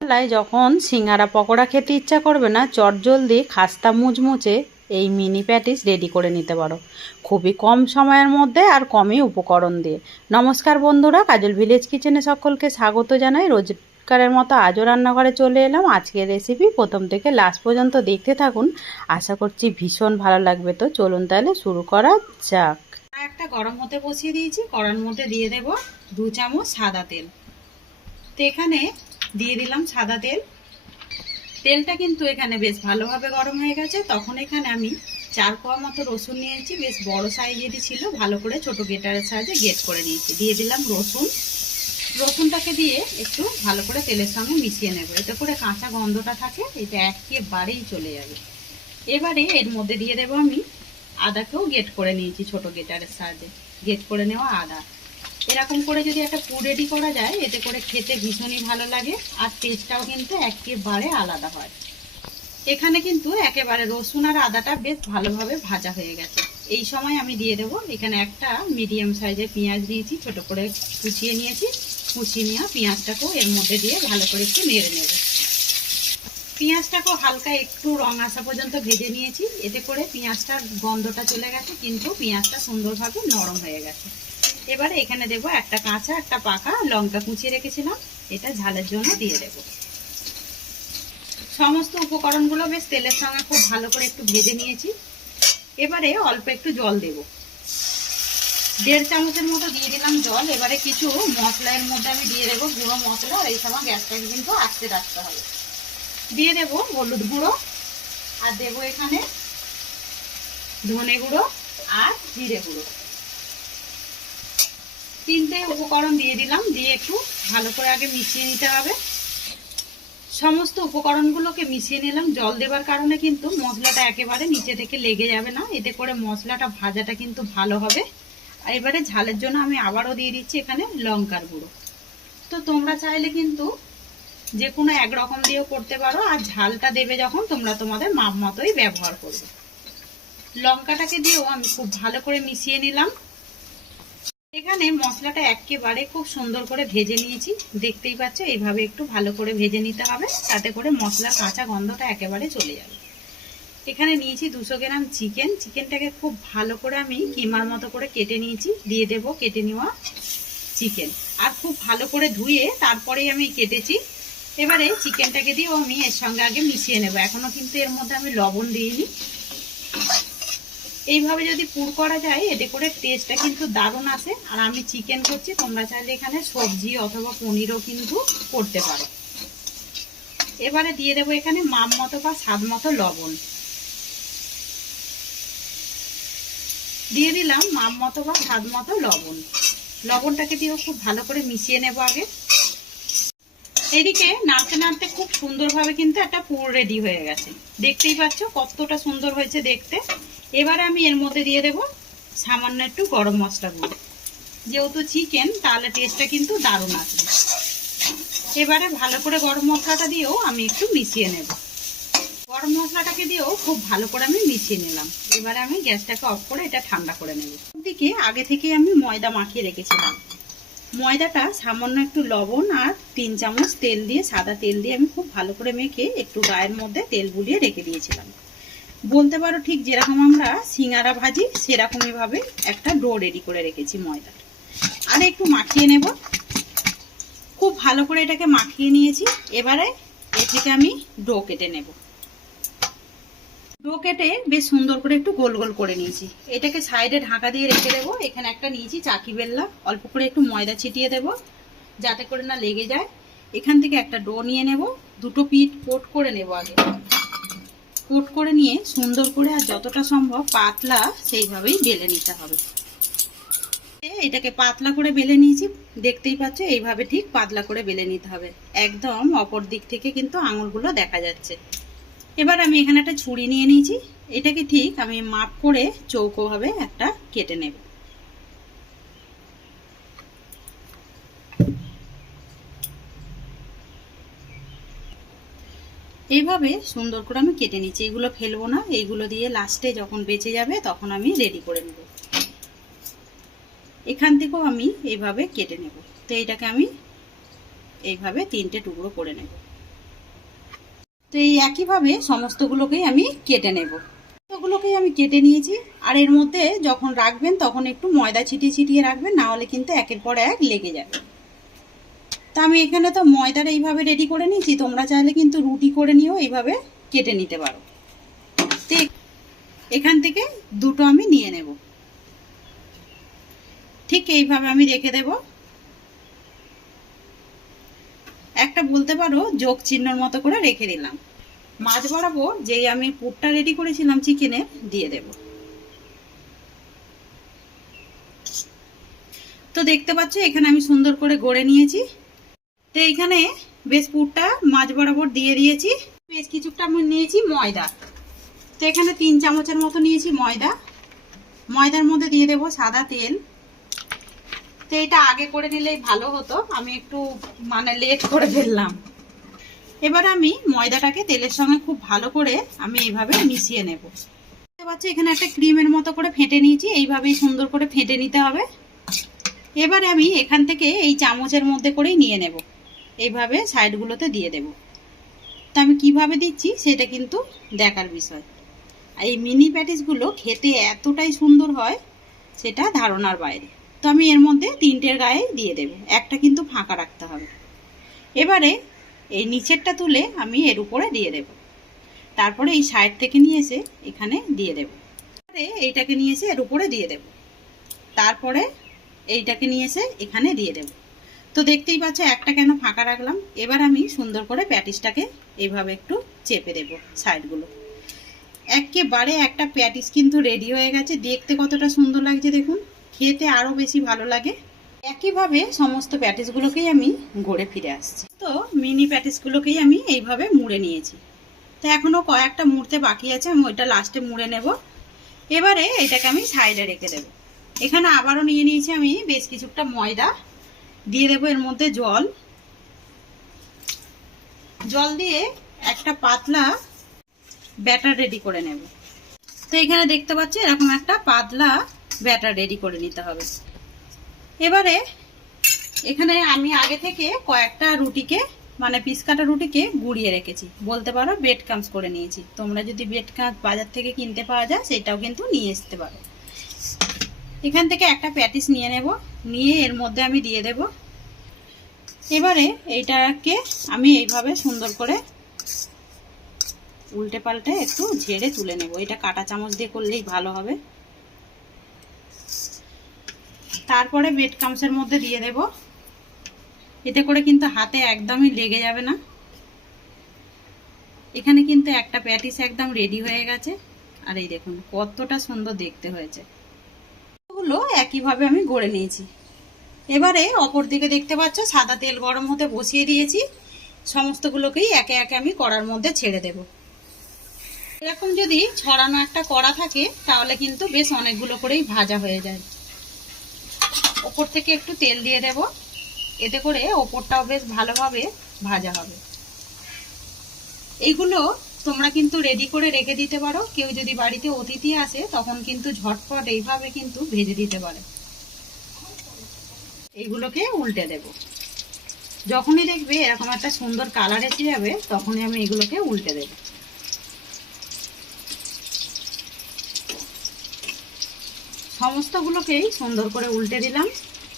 লাই যখন সিঙ্গারা পকোড়া খেতে ইচ্ছা করবে না, চটজলদি খাস্তা মুচমুচে এই মিনি প্যাটিস রেডি করে নিতে পারো খুবই কম সময়ের মধ্যে আর কমই উপকরণ দিয়ে। নমস্কার বন্ধুরা, কাজল ভিলেজ কিচেনে সকলকে স্বাগত জানাই। রোজকারের মতো আজও রান্নাঘরে চলে এলাম। আজকের রেসিপি প্রথম থেকে লাস্ট পর্যন্ত দেখতে থাকুন, আশা করছি ভীষণ ভালো লাগবে। তো চলুন তাহলে শুরু করা যাক। একটা গরম হতে বসিয়ে দিয়েছি, কড়ার মধ্যে দিয়ে দেব 2 চামচ সাদা তেল। তো এখানে দিয়ে দিলাম সাদা তেল। তেলটা কিন্তু এখানে বেশ ভালোভাবে গরম হয়ে গেছে। তখন এখানে আমি 4 কোয়া মতো রসুন নিয়েছি, বেশ বড় সাইজেরই ছিল, ভালো করে ছোট গেটারের সাহায্যে গেট করে নিয়েছি। দিয়ে দিলাম রসুনটাকে দিয়ে একটু ভালো করে তেলের সঙ্গে মিশিয়ে নেব, এতে করে কাঁচা গন্ধটা থাকে, এটা একেবারেই চলে যাবে। এবারে এর মধ্যে দিয়ে দেবো আমি আদাকেও গেট করে নিয়েছি, ছোট গেটারের সাহায্যে গেট করে নেওয়া আদা। এরকম করে যদি একটা পুর রেডি করা যায়, এতে করে খেতে ভীষণই ভালো লাগে আর টেস্টটাও কিন্তু একেবারে আলাদা হয়। এখানে কিন্তু একেবারে রসুন আর আদাটা বেশ ভালোভাবে ভাজা হয়ে গেছে। এই সময় আমি দিয়ে দেবো এখানে একটা মিডিয়াম সাইজের পেঁয়াজ দিয়েছি, ছোট করে কুচিয়ে নিয়েছি। কুচিয়ে নেওয়া পেঁয়াজটাকেও এর মধ্যে দিয়ে ভালো করে একটু নেড়ে নেব। পেঁয়াজটাকেও হালকা একটু রং আসা পর্যন্ত ভেজে নিয়েছি, এতে করে পেঁয়াজটার গন্ধটা চলে গেছে, কিন্তু পেঁয়াজটা সুন্দরভাবে নরম হয়ে গেছে। এবারে এখানে দেব একটা কাঁচা একটা পাকা লঙ্কা কুচিয়ে রেখেছিলাম, এটা ঝালের জন্য দিয়ে দেব। সমস্ত উপকরণগুলো বেশ তেলের সঙ্গে খুব ভালো করে একটু ভেজে নিয়েছি। এবারে অল্প একটু জল দেব, 1.5 চামচের মতো দিয়ে দিলাম জল। এবারে কিছু মশলা এর মধ্যে আমি দিয়ে দেবো, গুঁড়ো মশলা। আর এই সময় গ্যাসটাকে কিন্তু আস্তে রাখতে হবে। দিয়ে দেব হলুদ গুঁড়ো, আর দেব এখানে ধনে গুঁড়ো আর জিরে গুঁড়ো। 3টে উপকরণ দিয়ে দিলাম, দিয়ে একটু ভালো করে আগে মিশিয়ে নিতে হবে। সমস্ত উপকরণগুলোকে মিশিয়ে নিলাম। জল দেওয়ার কারণে কিন্তু মশলাটা একেবারে নিচে থেকে লেগে যাবে না, এতে করে মশলাটা ভাজাটা কিন্তু ভালো হবে। আর এবারে ঝালের জন্য আমি আবারও দিয়ে দিচ্ছি এখানে লঙ্কার গুঁড়ো। তো তোমরা চাইলে কিন্তু যে কোনো এক রকম দিয়েও করতে পারো, আর ঝালটা দেবে যখন তোমরা তোমাদের মাপ মতোই ব্যবহার করবে। লঙ্কাটাকে দিয়েও আমি খুব ভালো করে মিশিয়ে নিলাম। এখানে মশলাটা একেবারে খুব সুন্দর করে ভেজে নিয়েছি, দেখতেই পাচ্ছ। এইভাবে একটু ভালো করে ভেজে নিতে হবে, তাতে করে মশলার কাঁচা গন্ধটা একেবারে চলে যাবে। এখানে নিয়েছি 200 গ্রাম চিকেন। চিকেনটাকে খুব ভালো করে আমি কিমার মতো করে কেটে নিয়েছি, দিয়ে দেব কেটে নেওয়া চিকেন। আর খুব ভালো করে ধুয়ে তারপরেই আমি কেটেছি। এবারে চিকেনটাকে দিয়েও আমি এর সঙ্গে আগে মিশিয়ে নেব। এখনো কিন্তু এর মধ্যে আমি লবণ দিইনি। এইভাবে যদি পুর করা যায়, এতে করে টেস্টটা কিন্তু দারুণ আসে। আর আমি চিকেন করছি, তোমরা চাইলে এখানে সবজি অথবা পনিরও কিন্তু করতে পারো। এবারে দিয়ে দেবো এখানে মাপ মতো বা স্বাদ মতো লবণ। দিয়ে দিলাম মাপ মতো বা স্বাদ মতো লবণ। লবণটাকে দিয়েও খুব ভালো করে মিশিয়ে নেব আগে। এদিকে নাড়তে নাড়তে খুব সুন্দরভাবে কিন্তু একটা পুর রেডি হয়ে গেছে, দেখতেই পাচ্ছ কতটা সুন্দর হয়েছে দেখতে। এবারে আমি এর মধ্যে দিয়ে দেব সামান্য একটু গরম মশলা গুঁড়ো, যেহেতু চিকেন তাহলে টেস্টটা কিন্তু দারুণ আসবে। এবারে ভালো করে গরম মশলাটা দিয়েও আমি একটু মিশিয়ে নেব। গরম মশলাটাকে দিয়েও খুব ভালো করে আমি মিশিয়ে নিলাম। এবারে আমি গ্যাসটাকে অফ করে এটা ঠান্ডা করে নেব। ওদিকে আগে থেকে আমি ময়দা মাখিয়ে রেখেছিলাম। ময়দাটা সামান্য একটু লবণ আর 3 চামচ তেল দিয়ে, সাদা তেল দিয়ে আমি খুব ভালো করে মেখে একটু গায়ের মধ্যে তেল বুলিয়ে রেখে দিয়েছিলাম। বলতে পারো ঠিক যেরকম আমরা সিঙ্গারা ভাজি সেরকমই ভাবে একটা ডো রেডি করে রেখেছি ময়দা। আর একটু মাখিয়ে নেব, খুব ভালো করে এটাকে মাখিয়ে নিয়েছি। এবারে এ থেকে আমি ডো কেটে নেব। ডো কেটে বেশ সুন্দর করে একটু গোল গোল করে নিয়েছি। এটাকে সাইডে ঢাকা দিয়ে রেখে দেবো। এখানে একটা নিয়েছি চাকি বেল্লা, অল্প করে একটু ময়দা ছিটিয়ে দেব যাতে করে না লেগে যায়। এখান থেকে একটা ডো নিয়ে নেব, দুটো পিঠ কোট করে নেব। আগে কোট করে নিয়ে সুন্দর করে আর যতটা সম্ভব পাতলা সেইভাবেই বেলে নিতে হবে। এটাকে পাতলা করে বেলে নিয়েছি, দেখতেই পাচ্ছ এইভাবে ঠিক পাতলা করে বেলে নিতে হবে, একদম অপর দিক থেকে কিন্তু আঙুলগুলো দেখা যাচ্ছে। এবার আমি এখানে একটা ছুরি নিয়ে নিয়েছি, এটাকে ঠিক আমি মাপ করে চৌকোভাবে একটা কেটে নেব। এইভাবে সুন্দর করে আমি কেটে নিচ্ছি, এগুলো ফেলবো না, এইগুলো দিয়ে লাস্টে যখন বেঁচে যাবে তখন আমি রেডি করে নেব। এখান থেকেও আমি এইভাবে কেটে নেব। তো এটাকে আমি এইভাবে 3টে টুকরো করে নেব। তো এই একইভাবে সমস্তগুলোকেই আমি কেটে নেব। ওগুলোকেই আমি কেটে নিয়েছি। আর এর মধ্যে যখন রাখবেন তখন একটু ময়দা ছিটিয়ে ছিটিয়ে রাখবেন, না হলে কিন্তু একের পর এক লেগে যাবে। তা আমি এখানে তো ময়দার এইভাবে রেডি করে নিয়েছি, তোমরা চাইলে কিন্তু রুটি করে নিয়েও এইভাবে কেটে নিতে পারো। তো এখান থেকে দুটো আমি নিয়ে নেব, ঠিক এইভাবে আমি রেখে দেব। একটা বলতে পারো যোগ চিহ্নর মতো করে রেখে দিলাম। মাছ বরাবর যেই আমি পুরটা রেডি করেছিলাম চিকেনের দিয়ে দেব। তো দেখতে পাচ্ছ এখানে আমি সুন্দর করে গড়ে নিয়েছি। তো এখানে বেশ পুরটা মাছ বরাবর দিয়ে দিয়েছি। বেশ কিছুটা আমি নিয়েছি ময়দা। তো এখানে 3 চামচের মতো নিয়েছি ময়দা। ময়দার মধ্যে দিয়ে দেব সাদা তেল। তো এটা আগে করে নিলেই ভালো হতো, আমি একটু লেট করে ফেললাম। এবার আমি ময়দাটাকে তেলের সঙ্গে খুব ভালো করে আমি এইভাবে মিশিয়ে নেব। দেখতে পাচ্ছ এখানে একটা ক্রিমের মতো করে ফেটে নিয়েছি, এইভাবেই সুন্দর করে ফেটে নিতে হবে। এবারে আমি এখান থেকে এই চামচের মধ্যে করেই নিয়ে নেব, এইভাবে সাইডগুলোতে দিয়ে দেব। তা আমি কিভাবে দিচ্ছি সেটা কিন্তু দেখার বিষয়। এই মিনি প্যাটিসগুলো খেতে এতটাই সুন্দর হয় সেটা ধারণার বাইরে। তো আমি এর মধ্যে 3টের গায়ে দিয়ে দেব, একটা কিন্তু ফাঁকা রাখতে হবে। এবারে এই নিচেরটা তুলে আমি এর উপরে দিয়ে দেব, তারপরে এই সাইড থেকে নিয়ে এসে এখানে দিয়ে দেব। এইটাকে নিয়ে এসে এর উপরে দিয়ে দেব, তারপরে এইটাকে নিয়ে এসে এখানে দিয়ে দেব। তো দেখতেই পাচ্ছ একটা কেন ফাঁকা রাখলাম। এবার আমি সুন্দর করে প্যাটিসটাকে এইভাবে একটু চেপে দেব সাইডগুলো। একেবারে একটা প্যাটিস কিন্তু রেডি হয়ে গেছে। দেখতে কতটা সুন্দর লাগছে দেখুন, খেতে আরও বেশি ভালো লাগে। একইভাবে সমস্ত প্যাটিসগুলোকেই আমি গড়ে ফিরে আসছি। তো মিনি প্যাটিসগুলোকেই আমি এইভাবে মুড়ে নিয়েছি। তো এখনও কয়েকটা মুড়তে বাকি আছে, আমি ওইটা লাস্টে মুড়ে নেব। এবারে এটাকে আমি সাইডে রেখে দেব। এখানে আবারও নিয়ে নিয়েছি আমি বেশ কিছুটা ময়দা, দিয়ে দেবো এর মধ্যে জল। জল দিয়ে একটা পাতলা ব্যাটার রেডি করে নেব। তো এখানে দেখতে পাচ্ছি এরকম একটা পাতলা ব্যাটার রেডি করে নিতে হবে। এবারে এখানে আমি আগে থেকে কয়েকটা রুটিকে পিস কাটা রুটিকে গুঁড়িয়ে রেখেছি, বলতে পারো ব্রেড ক্রাম্বস করে নিয়েছি। তোমরা যদি ব্রেড ক্রাম্বস বাজার থেকে কিনতে পাওয়া যায় সেটাও কিন্তু নিয়ে আসতে পারো। এখান থেকে একটা প্যাটিস নিয়ে নেব, নিয়ে এর মধ্যে আমি দিয়ে দেব। এবারে এইটাকে আমি এইভাবে সুন্দর করে উল্টে পাল্টে একটু ঝেড়ে তুলে নেব। এটা কাঁটা চামচ দিয়ে করলেই ভালো হবে। তারপরে ব্রেড ক্রাম্বসের মধ্যে দিয়ে দেব, এতে করে কিন্তু হাতে একদমই লেগে যাবে না। এখানে কিন্তু একটা প্যাটিস একদম রেডি হয়ে গেছে। আর এই দেখুন কতটা সুন্দর দেখতে হয়েছে। এগুলো একইভাবে আমি গড়ে নিয়েছি। এবারে অপর দিকে দেখতে পাচ্ছ সাদা তেল গরম হতে বসিয়ে দিয়েছি। সমস্তগুলোকেই একে একে আমি কড়ার মধ্যে ছেড়ে দেব। এরকম যদি ছড়ানো একটা কড়া থাকে তাহলে কিন্তু বেশ অনেকগুলো করেই ভাজা হয়ে যায়। ওপর থেকে একটু তেল দিয়ে দেব, এতে করে ওপরটাও বেশ ভালোভাবে ভাজা হবে। এইগুলো তোমরা কিন্তু রেডি করে রেখে দিতে পারো। কেউ যদি বাড়িতে অতিথি আসে তখন কিন্তু ঝটপট এইভাবে কিন্তু ভেজে দিতে পারে। এইগুলোকে উল্টে দেব। যখনই দেখবে এরকম একটা সুন্দর কালার এসে যাবে তখনই আমি এগুলোকে উল্টে দেব। সমস্তগুলোকেই সুন্দর করে উল্টে দিলাম।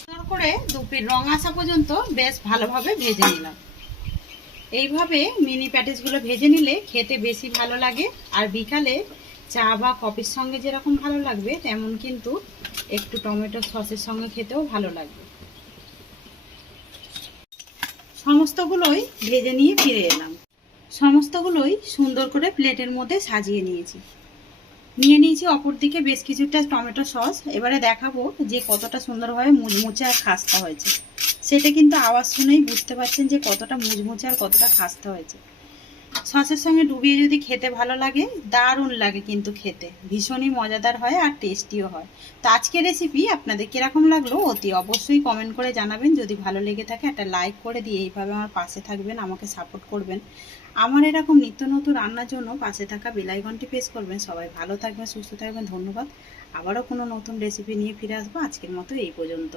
সুন্দর করে দুপির রং আসা পর্যন্ত বেশ ভালোভাবে ভেজে নিলাম। এইভাবে মিনি প্যাটিসগুলো ভেজে নিলে খেতে বেশি ভালো লাগে। আর বিকালে চা বা কফির সঙ্গে যেরকম ভালো লাগবে তেমন কিন্তু একটু টমেটো সসের সঙ্গে খেতেও ভালো লাগবে। সমস্তগুলোই ভেজে নিয়ে ফিরে এলাম। সমস্তগুলোই সুন্দর করে প্লেটের মধ্যে সাজিয়ে নিয়েছি। নিয়ে নিয়েছি অপর দিকে বেশ কিছুটা টমেটো সস। এবারে দেখাবো যে কতটা সুন্দরভাবে মুচমুচে আর খাস্তা হয়েছে। সেটা কিন্তু আওয়াজ শুনেই বুঝতে পারছেন যে কতটা মুচমুচে আর কতটা খাস্তা হয়েছে। সসের সঙ্গে ডুবিয়ে যদি খেতে ভালো লাগে, দারুণ লাগে কিন্তু খেতে, ভীষণই মজাদার হয় আর টেস্টিও হয়। তো আজকের রেসিপি আপনাদের কিরকম লাগলো অতি অবশ্যই কমেন্ট করে জানাবেন। যদি ভালো লেগে থাকে একটা লাইক করে দিয়ে এইভাবে আমার পাশে থাকবেন, আমাকে সাপোর্ট করবেন। আমার এরকম নিত্য নতুন রান্নার জন্য পাশে থাকা বেল আইকনটি প্রেস করবেন। সবাই ভালো থাকবেন, সুস্থ থাকবেন। ধন্যবাদ। আবারও কোনো নতুন রেসিপি নিয়ে ফিরে আসবো। আজকের মতো এই পর্যন্ত।